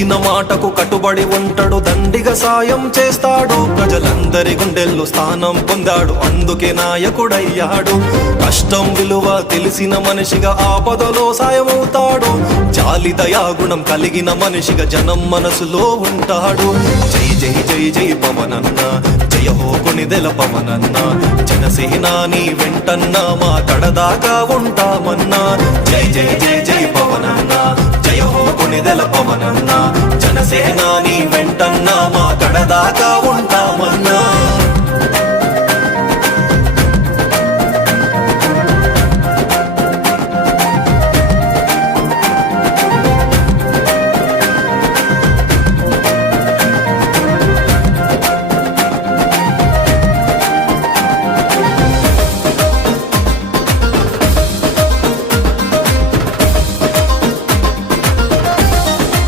ఇచ్చిన మాటకు కట్టుబడి ఉంటాడు, దండిగా సాయం చేస్తాడు, ప్రజలందరి గుండెల్లో స్థానం పొందాడు, అందుకే నాయకుడయ్యాడు. కష్టం విలువ తెలిసిన మనిషిగా ఆపదలో సాయమవుతాడు, జాలి దయాగుణం కలిగిన మనిషిగా జనం మనసులో ఉంటాడు. జై జై జై జై పవనన్న, జయ హో కొనిదెల పవనన్న, జనసేన నీ వెంటన్నా మా కడదాకా ఉంటామన్నా. జై జై జై జై పవనన్న, జయ హో కొనిదెల పవనన్న, జనసేన నీ వెంటన్నా మా కడదాకా